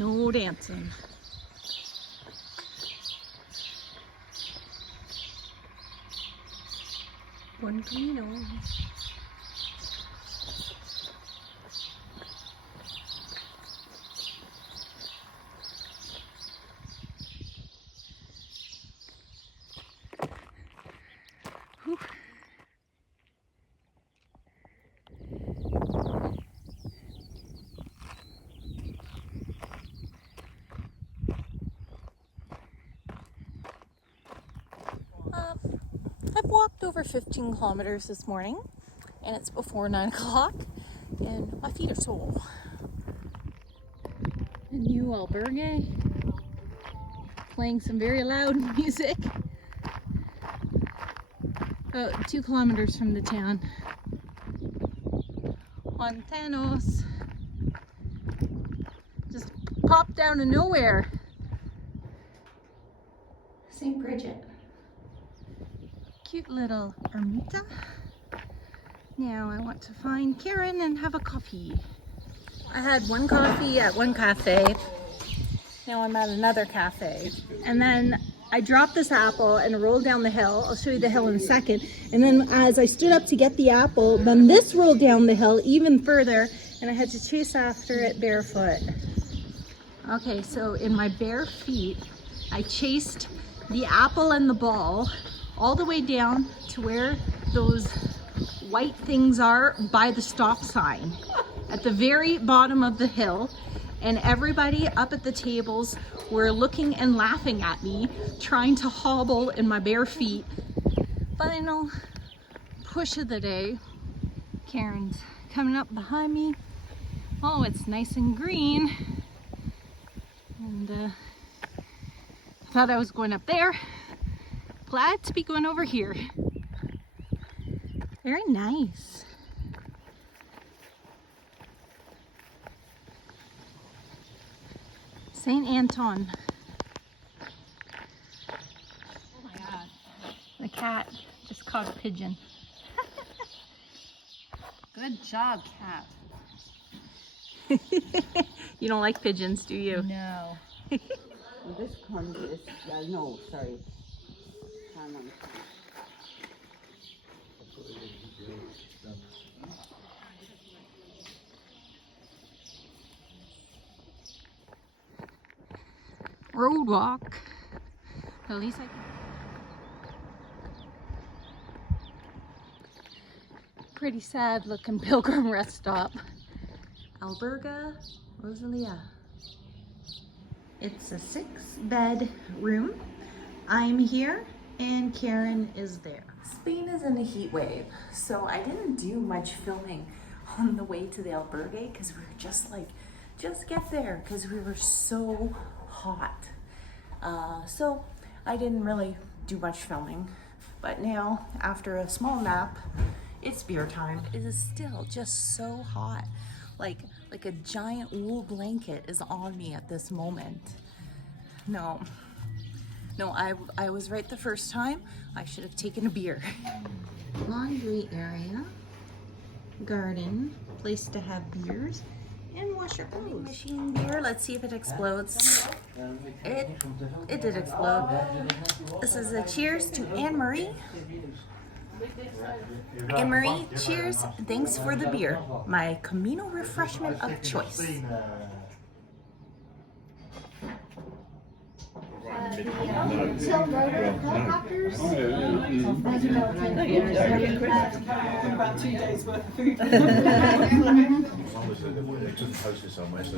No dancing. Buen camino. Whew. I've walked over 15 kilometers this morning, and it's before 9 o'clock, and my feet are sore. A new albergue, playing some very loud music. About 2 kilometers from the town. Montanos. Just popped out of nowhere. St. Bridget. Cute little ermita. Now I want to find Karen and have a coffee. I had one coffee at one cafe. Now I'm at another cafe. And then I dropped this apple and rolled down the hill. I'll show you the hill in a second. And then as I stood up to get the apple, then this rolled down the hill even further, and I had to chase after it barefoot. Okay, so in my bare feet, I chased the apple and the ball all the way down to where those white things are by the stop sign at the very bottom of the hill, and everybody up at the tables were looking and laughing at me, trying to hobble in my bare feet. Final push of the day. Karen's coming up behind me. Oh, it's nice and green, and I thought I was going up there. Glad to be going over here. Very nice. St. Anton. Oh my God. The cat just caught a pigeon. Good job, cat. You don't like pigeons, do you? No. This comes is, no, sorry. Road walk. At least I can. Pretty sad looking pilgrim rest stop. Albergue, ROSALIA. It's a 6-bed room. I'm here and Karen is there. Spain is in a heat wave, so I didn't do much filming on the way to the albergue because we were just get there because we were so hot. So I didn't really do much filming, but now after a small nap, it's beer time. It is still just so hot. Like a giant wool blanket is on me at this moment. No, I was right the first time. I should have taken a beer. Laundry area, garden, place to have beers, and wash your clothes. Machine beer, let's see if it explodes. It did explode. This is a cheers to Anne-Marie. Anne-Marie, cheers. Thanks for the beer. My Camino refreshment of choice. Tilt rotor helicopters. About 2 days worth of food. As long as it doesn't post it somewhere, so